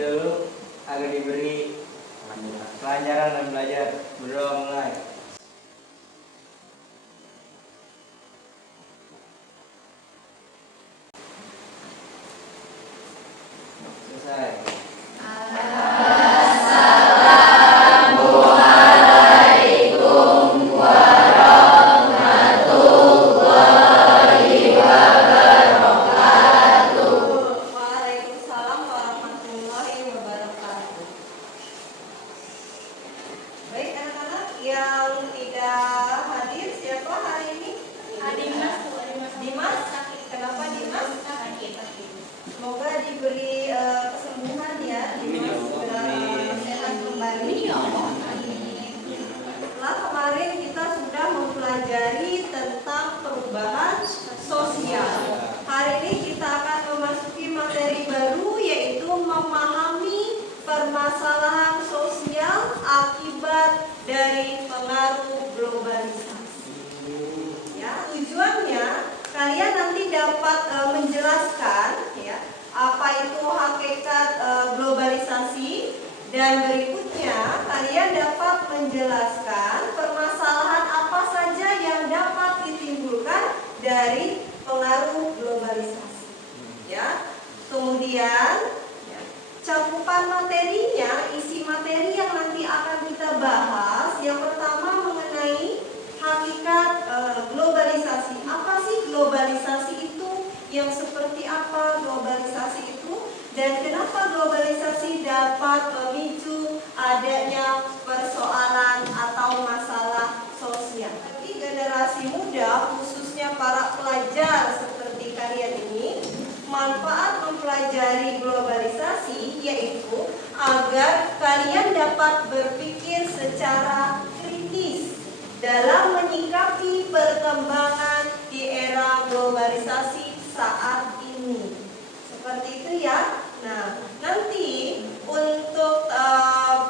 dulu agar diberi pelajaran dan belajar. Berdoa mulai. Selesai. Waalaikumsalam warahmatullahi wabarakatuh. Baik anak-anak yang tidak hadir, siapa hari ini? Dimas. Kenapa Dimas? Semoga diberi kesembuhan ya, Dimas, segera sehat kembali. Setelah kemarin kita sudah mempelajari tentang perubahan sosial. Hari ini kita akan memasuki materi baru, yaitu memahami permasalahan sosial akibat dari pengaruh globalisasi. Ya, tujuannya kalian nanti dapat menjelaskan ya apa itu hakikat globalisasi, dan berikutnya kalian dapat menjelaskan permasalahan apa saja yang dapat ditimbulkan dari pengaruh globalisasi. Ya, kemudian ya, cakupan materinya, isi materi yang nanti akan kita bahas, yang pertama mengenai hakikat globalisasi. Apa sih globalisasi itu? Yang seperti apa globalisasi itu? Dan kenapa globalisasi dapat memicu adanya persoalan atau masalah sosial? Bagi generasi muda, khususnya para pelajar seperti kalian ini, manfaat mempelajari globalisasi yaitu agar kalian dapat berpikir secara kritis dalam menyikapi perkembangan di era globalisasi saat ini. Seperti itu ya. Nah, nanti untuk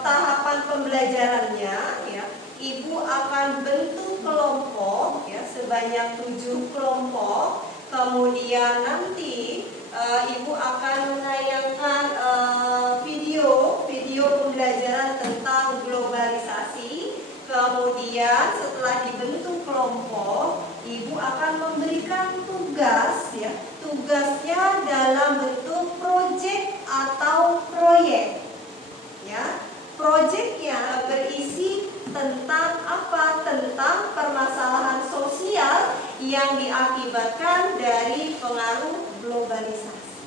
tahapan pembelajarannya ya, Ibu akan bentuk kelompok ya sebanyak 7 kelompok. Kemudian nanti Ibu akan menayangkan video pembelajaran tentang globalisasi. Kemudian setelah dibentuk kelompok, Ibu akan memberikan tugas ya. Tugasnya dalam bentuk proyek atau proyek. Ya. Proyeknya berisi tentang apa? Tentang permasalahan sosial yang diakibatkan dari pengaruh globalisasi.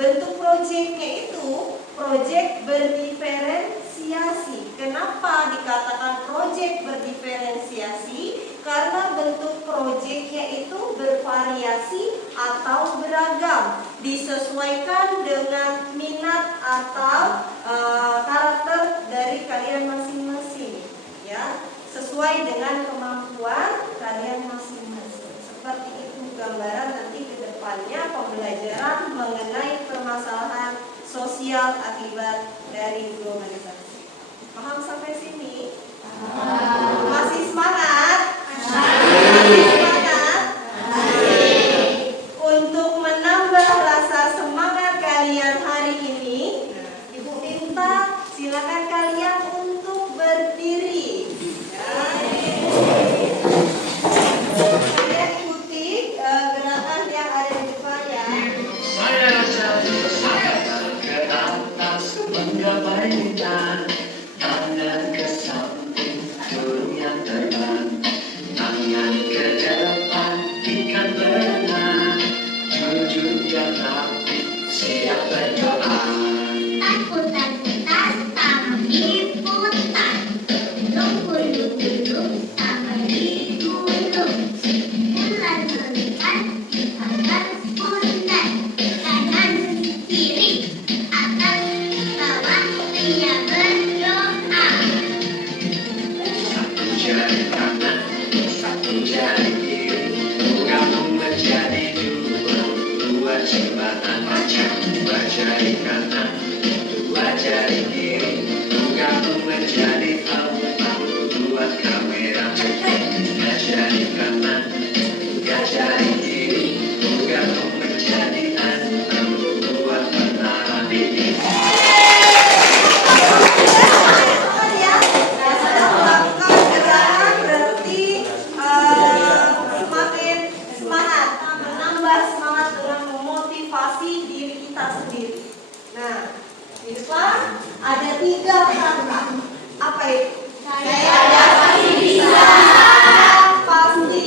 Bentuk proyeknya itu proyek berdiferensiasi. Kenapa dikatakan proyek berdiferensiasi? Karena bentuk proyeknya itu bervariasi atau beragam, disesuaikan dengan minat atau karakter dari kalian masing-masing, ya, sesuai dengan kemampuan kalian masing-masing. Seperti itu gambaran nanti ke depannya pembelajaran mengenai permasalahan sosial akibat dari globalisasi. Paham sampai sini? Masih semangat? Semangat? Untuk menambah rasa semangat kalian hari ini, Ibu minta silakan kalian untuk berdiri. Kalian ikuti gerakan yang ada di depan ya. Saya ke atas menggapai bintang, tangan ke samping burung yang terbang, tangan ke depan ikan berenang, jujur dan rapi siap berdoa. Takutan-takutan sama liputan, lumpuh-lumpuh sama digulung, bulan melihat di atas pundak, kanan kiri atas bawah dia berdoa. Satu jari kanan, satu jari kiri, gabung menjadi dua jembatan kaca. Dua jari kanan, dua jari kiri, gabung menjadi empat. Dua kamera, tiga jari kanan, tiga jari kiri, gabung menjadi enam. Dua menara dinding. Di depan ada 3 kata. Apa itu? Saya pasti bisa. Pasti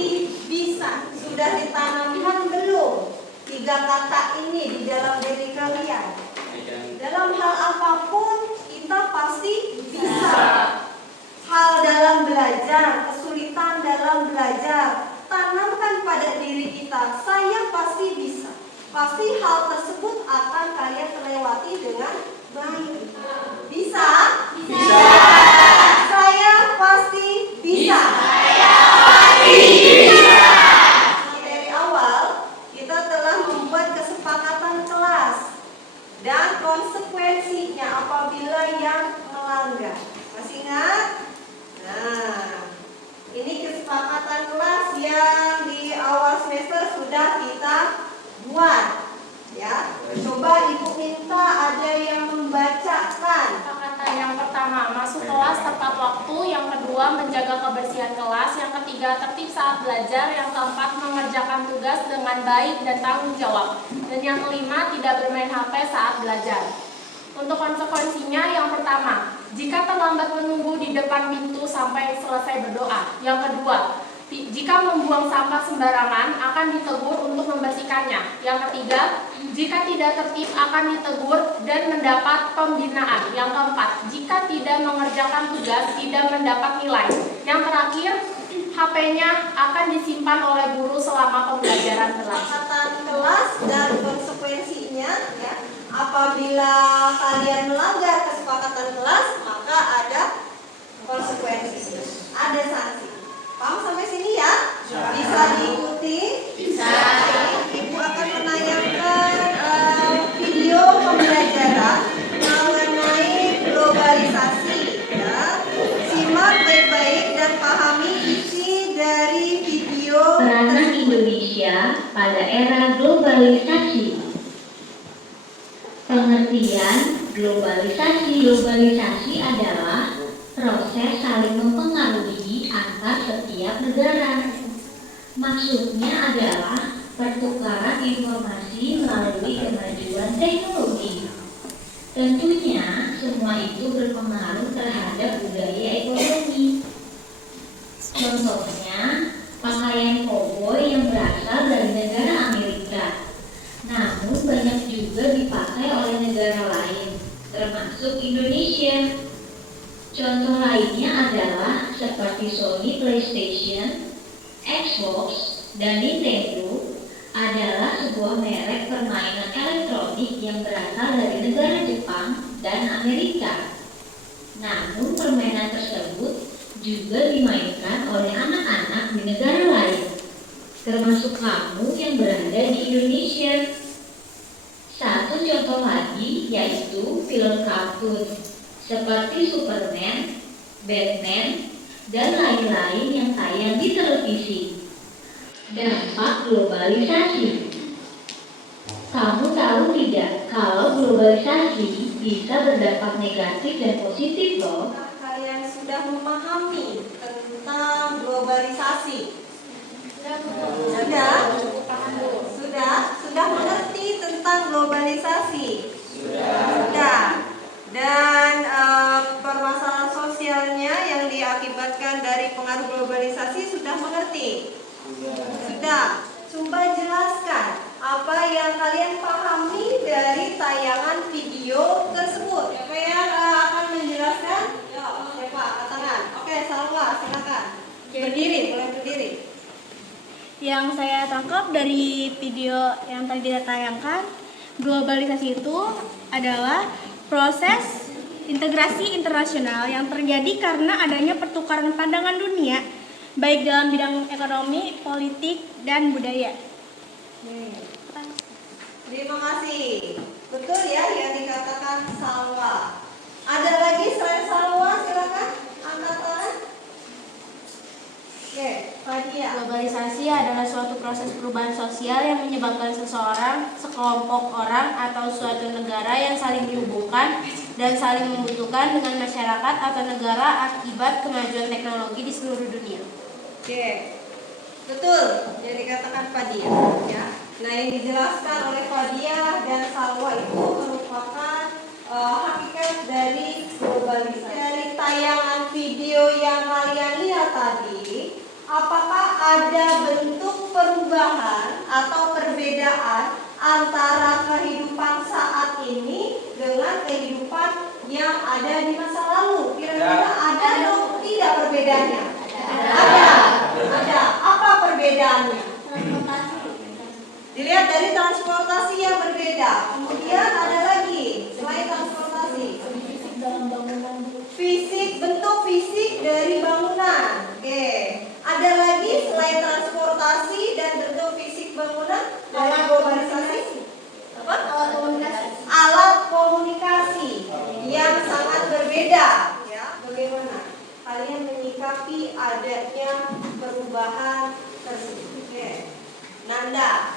bisa. Sudah ditanamkan belum 3 kata ini di dalam diri kalian? Dalam hal apapun kita pasti bisa. Hal dalam belajar, kesulitan dalam belajar, tanamkan pada diri kita, saya pasti bisa. Pasti hal tersebut akan kalian terlewati dengan baik. Bisa? Bisa. Saya pasti bisa. Saya pasti bisa. Dari awal kita telah membuat kesepakatan kelas dan konsekuensinya apabila yang melanggar. Masih ingat? Nah, ini kesepakatan kelas yang di awal semester sudah kita buat, ya. Coba ibu minta ada yang membacakan. Kesepakatan yang pertama, masuk kelas tepat waktu. Yang kedua, menjaga kebersihan kelas. Yang ketiga, tertib saat belajar. Yang keempat, mengerjakan tugas dengan baik dan tanggung jawab. Dan yang kelima, tidak bermain HP saat belajar. Untuk konsekuensinya, yang pertama, jika terlambat menunggu di depan pintu sampai selesai berdoa. Yang kedua, jika membuang sampah sembarangan akan ditegur untuk membersihkannya. Yang ketiga, jika tidak tertib akan ditegur dan mendapat pembinaan. Yang keempat, jika tidak mengerjakan tugas tidak mendapat nilai. Yang terakhir, HP-nya akan disimpan oleh guru selama pembelajaran berlangsung. Kesepakatan kelas dan konsekuensinya, ya. Apabila kalian melanggar kesepakatan kelas, maka ada konsekuensi, ada sanksi. Paham sampai sini ya? Bisa diikuti? Bisa. Ibu akan menayangkan video pembelajaran mengenai globalisasi. Ya. Simak baik-baik dan pahami isi dari video Peranan Indonesia pada era globalisasi. Pengertian globalisasi adalah proses saling mempengaruhi antar setiap negara. Maksudnya adalah pertukaran informasi melalui kemajuan teknologi. Tentunya semua itu berpengaruh terhadap budaya ekonomi. Contohnya, pakaian koboi yang berasal dari negara Amerika, namun banyak juga dipakai oleh negara lain, termasuk Indonesia. Contoh lainnya adalah seperti Sony PlayStation, Xbox, dan Nintendo adalah sebuah merek permainan elektronik yang berasal dari negara Jepang dan Amerika. Namun permainan tersebut juga dimainkan oleh anak-anak di negara lain, termasuk kamu yang berada di Indonesia. Satu contoh lagi yaitu film kartun seperti Superman, Batman, dan lain-lain yang tayang di televisi. Dampak globalisasi. Kamu tahu tidak kalau globalisasi bisa berdampak negatif dan positif loh? Kalian sudah memahami tentang globalisasi? Sudah mengerti tentang globalisasi? Sudah. Dan permasalahan sosialnya yang diakibatkan dari pengaruh globalisasi sudah mengerti? Sudah. Coba jelaskan apa yang kalian pahami dari tayangan video tersebut. Siapa yang akan menjelaskan? Siapa? Angkat tangan. Oke, Salwa, silakan. Berdiri, boleh berdiri. Yang saya tangkap dari video yang tadi kita tayangkan, globalisasi itu adalah proses integrasi internasional yang terjadi karena adanya pertukaran pandangan dunia, baik dalam bidang ekonomi, politik, dan budaya. Terima kasih. Betul ya yang dikatakan Salwa. Ada lagi selain Salwa? Silakan angkat tangan. Oke, Fadia. Globalisasi adalah suatu proses perubahan sosial yang menyebabkan seseorang, sekelompok orang, atau suatu negara yang saling dihubungkan dan saling membutuhkan dengan masyarakat atau negara akibat kemajuan teknologi di seluruh dunia. Oke, betul yang dikatakan Fadia. Ya. Nah, yang dijelaskan oleh Fadia dan Salwa itu merupakan hak tayangan video yang kalian lihat tadi, apakah ada bentuk perubahan atau perbedaan antara kehidupan saat ini dengan kehidupan yang ada di masa lalu? Kira-kira ada atau tidak perbedaannya? Ada. Apa perbedaannya? Dilihat dari transportasi yang berbeda. Kemudian ada lagi selain transportasi. Fisik, bentuk fisik dari bangunan. Oke. Ada lagi selain transportasi dan bentuk fisik bangunan dari globalisasi. Apa? Alat komunikasi yang sangat berbeda. Ya, bagaimana kalian menyikapi adanya perubahan tersebut? Oke. Nanda,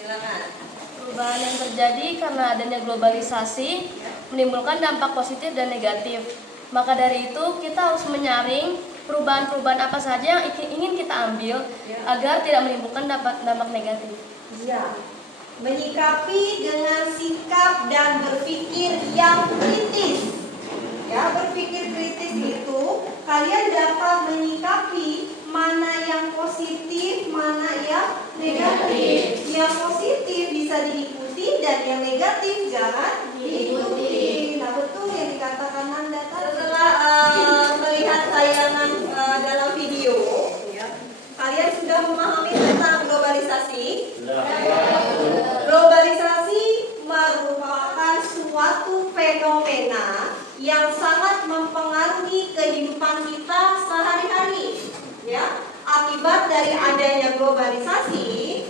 silakan. Perubahan yang terjadi karena adanya globalisasi menimbulkan dampak positif dan negatif. Maka dari itu kita harus menyaring perubahan-perubahan apa saja yang ingin kita ambil agar tidak menimbulkan dampak negatif. Ya. Menyikapi dengan sikap dan berpikir yang kritis. Ya, berpikir kritis itu kalian dapat menyikapi mana yang positif, mana yang negatif. Yang positif bisa diikuti dan yang negatif jangan diikuti. Nah, betul yang dikatakan Nanda tadi. Setelah melihat tayangan dalam video, ya, kalian sudah memahami tentang globalisasi? Globalisasi merupakan suatu fenomena yang sangat mempengaruhi kehidupan kita sehari-hari. Ya, akibat dari adanya globalisasi,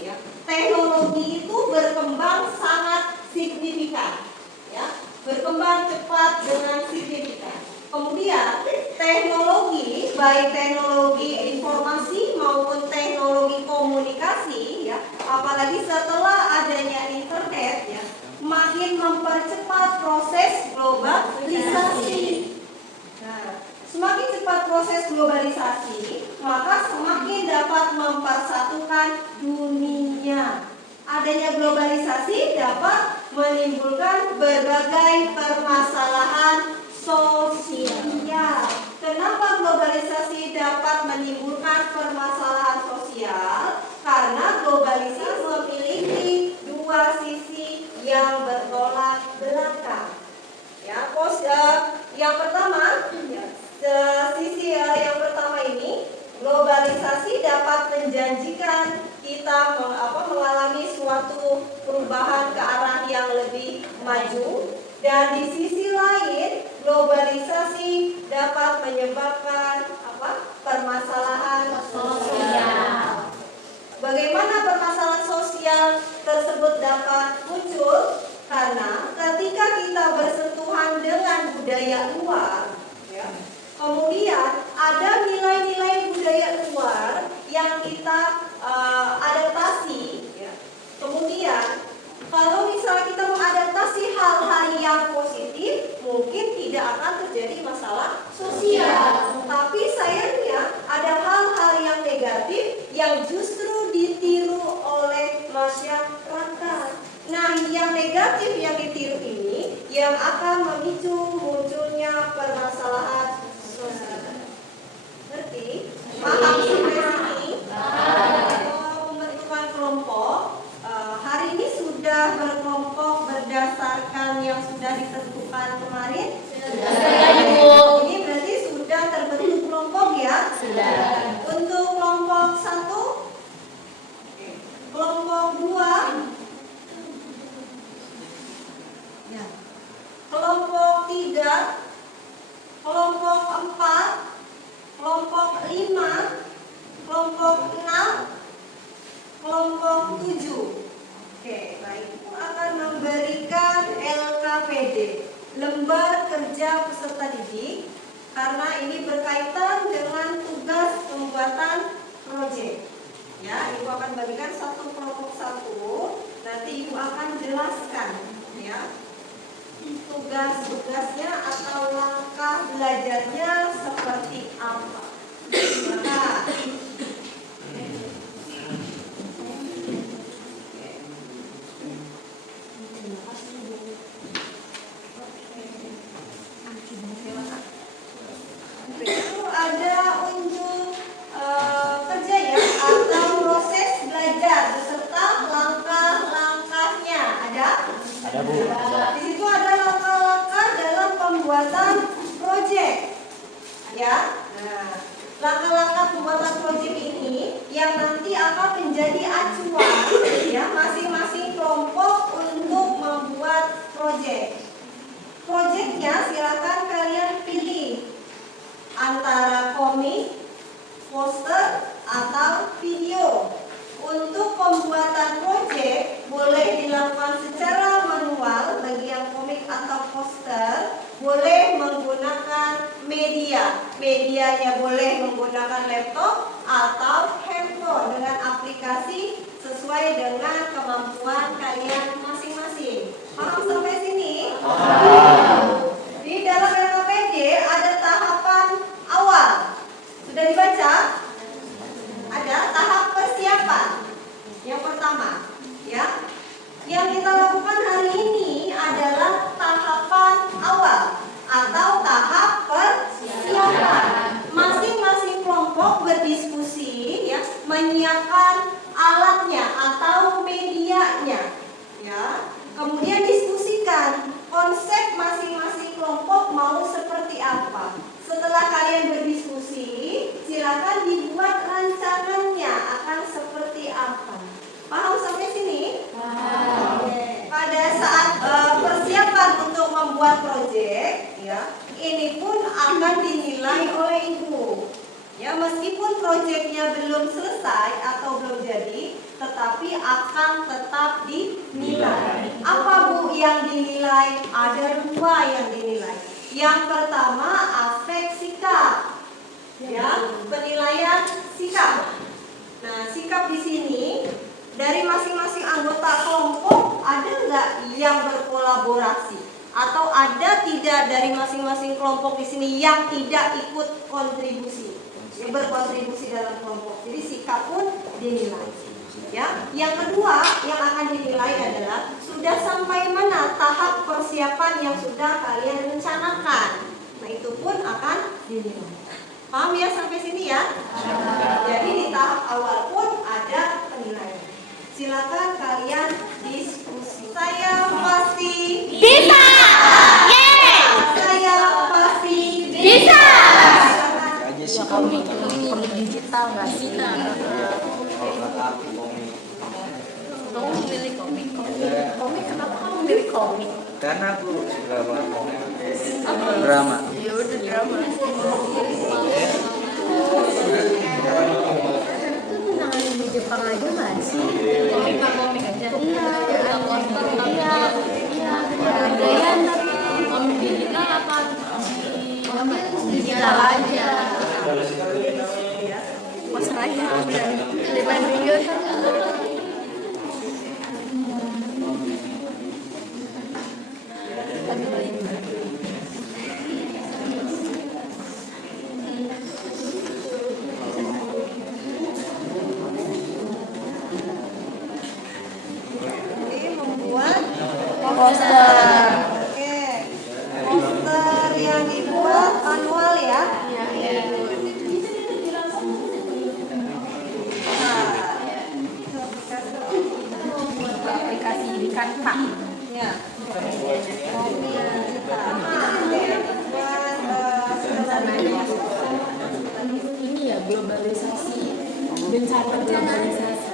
ya, teknologi itu berkembang sangat signifikan. Ya, berkembang cepat dengan signifikan. Kemudian teknologi, baik teknologi informasi maupun teknologi komunikasi, ya, apalagi setelah adanya internet, ya, makin mempercepat proses globalisasi. Nah, semakin cepat proses globalisasi, maka semakin dapat mempersatukan dunia. Adanya globalisasi dapat menimbulkan berbagai permasalahan sosial. Kenapa globalisasi dapat menimbulkan permasalahan sosial? Karena globalisasi memiliki dua sisi yang bertolak belakang. Ya, yang pertama, sisi yang pertama ini, globalisasi dapat menjanjikan kita mengalami suatu perubahan ke arah yang lebih maju. Dan di sisi lain, globalisasi dapat menyebabkan permasalahan sosial. Bagaimana permasalahan sosial tersebut dapat muncul? Karena ketika kita bersentuhan dengan budaya luar, ya, kemudian ada nilai-nilai budaya luar yang kita adaptasi, ya. Kemudian kalau misalnya kita mengadaptasi hal-hal yang positif, mungkin tidak akan terjadi masalah sosial. Tapi sayangnya ada hal-hal yang negatif yang justru ditiru oleh masyarakat. Nah, yang negatif yang ditiru ini yang akan memicu munculnya permasalahan sosial. Ngerti? Paham sampai sini? Pembentukan kelompok. Hari ini sudah berkelompok berdasarkan yang sudah ditentukan kemarin? Sudah, Ibu. Ini berarti sudah terbentuk kelompok ya? Sudah. Untuk kelompok 1, kelompok 2, ya. Kelompok 3, kelompok 4, kelompok 5, kelompok 6, kelompok 7. Oke, baik. Itu akan memberikan LKPD, lembar kerja peserta didik, karena ini berkaitan dengan tugas pembuatan proyek. Ya, Ibu akan bagikan satu kelompok satu. Nanti Ibu akan jelaskan, ya, tugas-tugasnya atau langkah belajarnya seperti apa. Maka pembuatan proyek. Ya. Nah, langkah-langkah pembuatan proyek ini yang nanti akan menjadi acuan ya masing-masing kelompok untuk membuat proyek. Proyeknya silakan kalian pilih antara komik, poster, atau video. Untuk pembuatan proyek boleh dilakukan secara manual bagi yang komik atau poster, boleh menggunakan media. Medianya boleh menggunakan laptop atau handphone dengan aplikasi sesuai dengan kemampuan kalian masing-masing. Paham sampai sini? Di dalam LKPD ada tahapan awal. Sudah dibaca? Ada tahap persiapan. Yang pertama, ya. Yang kita lakukan hari ini adalah tahapan awal atau tahap persiapan. Masing-masing kelompok berdiskusi ya, menyiapkan alatnya atau medianya. Ya. Kemudian diskusikan konsep masing-masing kelompok mau seperti apa. Setelah kalian berdiskusi, silakan dibuat rancangannya akan seperti apa. Paham sampai sini? Paham. Pada saat persiapan untuk membuat proyek, ya, ini pun akan dinilai oleh ibu. Ya, meskipun proyeknya belum selesai atau belum jadi, tetapi akan tetap dinilai. Apa Bu yang dinilai? Ada 2 yang dinilai. Yang pertama aspek sikap, ya, penilaian sikap. Nah, sikap di sini dari masing-masing anggota kelompok ada nggak yang berkolaborasi atau ada tidak dari masing-masing kelompok di sini yang tidak ikut berkontribusi dalam kelompok. Jadi sikap pun dinilai. Ya, yang kedua yang akan dinilai adalah sudah sampai mana tahap persiapan yang sudah kalian rencanakan. Nah, itu pun akan dinilai. Paham ya sampai sini ya? Jadi di tahap awal pun ada penilaian. Silakan kalian diskusi. Saya pasti Bisa. Yeay. Saya pasti Bisa. Komik digital nggak sih? Kamu memilih komik. Komik kenapa kamu memilih komik? Karena aku suka banget komik. Drama. Ya udah drama. Di Jepang aja nggak sih? Komik aja. Komik digital apa? Digital aja. Poster aja. Dibandingin Jadi membuat poster. Oke. Poster yang dibuat manual ya. Aplikasi di Canva. Ya. Ini ya globalisasi. Bencana globalisasi.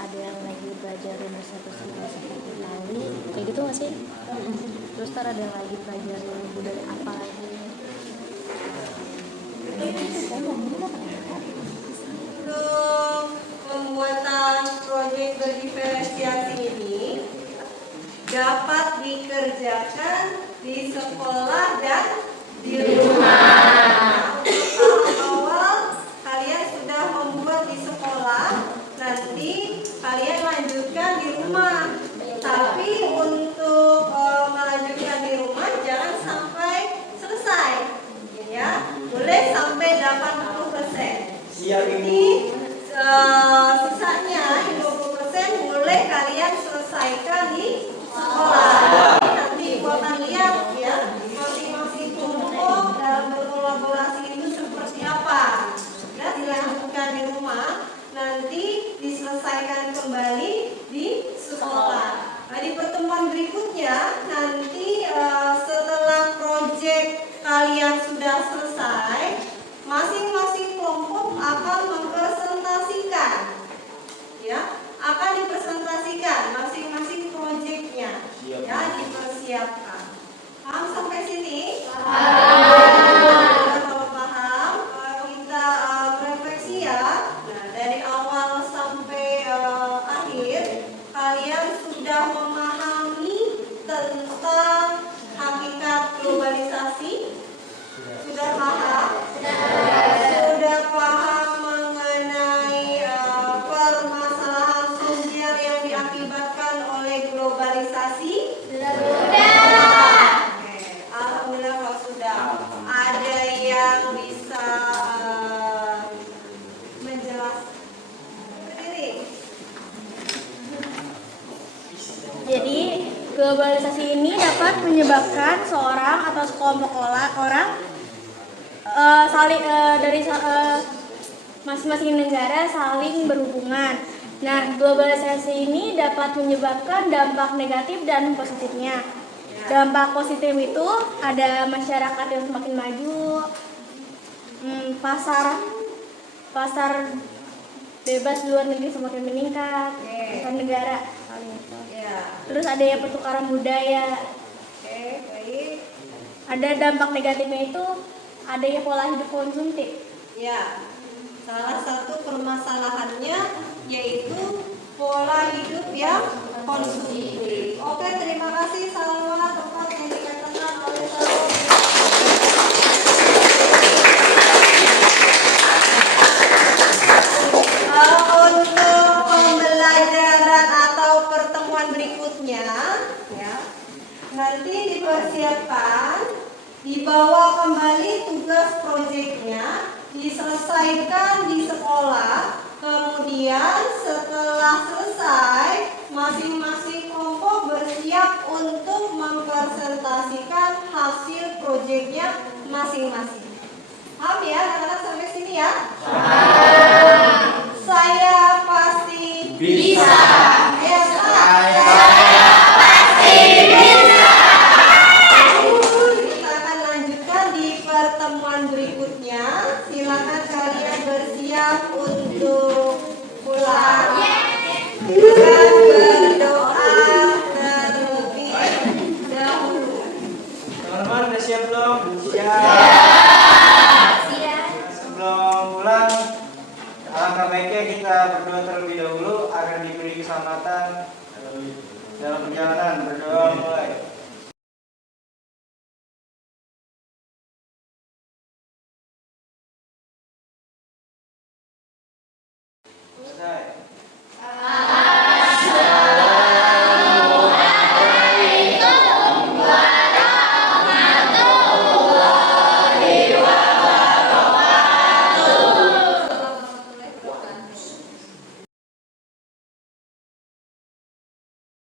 Ada yang lagi belajar rumus 1 seperti tali, kayak gitu nggak sih? Terus ntar ada yang lagi belajar budaya apa lagi? Untuk pembuatan proyek berdiferensiasi ini dapat dikerjakan di sekolah dan di rumah. Untuk tahap awal kalian sudah membuat di sekolah, nanti kalian lanjutkan di rumah. Tapi untuk melanjutkan di rumah jangan sampai selesai, ya. Boleh sampai 80%. Jadi sisanya 20% boleh kalian selesaikan di sekolah. Nanti ibu akan lihat ya masing-masing kelompok dalam berkolaborasi itu seperti apa. Sudah dilanjutkan di di rumah, nanti diselesaikan kembali di sekolah. Nah, di pertemuan berikutnya nanti setelah proyek kalian sudah selesai, masing-masing kelompok akan mempresentasikan, ya, akan dipresentasikan masing-masing proyeknya, ya, dipersiapkan. Paham sampai sini? Kalau paham, kita refleksi ya. Nah, dari awal sampai akhir, kalian sudah memahami tentang hakikat globalisasi? Sudah paham? Sudah paham mengenai permasalahan sosial yang diakibatkan oleh globalisasi? Oke, alhamdulillah kalau sudah. Ada yang bisa menjelaskan sendiri? Jadi, globalisasi ini dapat menyebabkan seorang atau sekelompok orang masing-masing negara saling berhubungan. Nah, globalisasi ini dapat menyebabkan dampak negatif dan positifnya. Dampak positif itu ada masyarakat yang semakin maju, pasar bebas di luar negeri semakin meningkat, antar negara. Terus ada ya pertukaran budaya. Baik. Ada dampak negatifnya itu adanya pola hidup konsumtif. Ya, salah satu permasalahannya yaitu pola hidup yang konsumtif. Oke, terima kasih Salwa, tempat yang dikatakan oleh Salwa. Untuk pembelajaran atau pertemuan berikutnya, ya, nanti dipersiapkan, dibawa kembali tugas proyeknya, diselesaikan di sekolah, kemudian setelah selesai, masing-masing kelompok bersiap untuk mempresentasikan hasil proyeknya masing-masing. Paham ya, anak-anak sampai sini ya? Saya pasti bisa. Saya pasti bisa. Kita akan lanjutkan di pertemuan berikutnya. Silakan kalian bersiap untuk pulang. Dan berdoa terlebih dahulu. Teman-teman udah siap belum? Siap. Sebelum pulang, alangkah baiknya kita berdoa terlebih dahulu agar diberi keselamatan dalam perjalanan. Berdoa mulai. Selesai.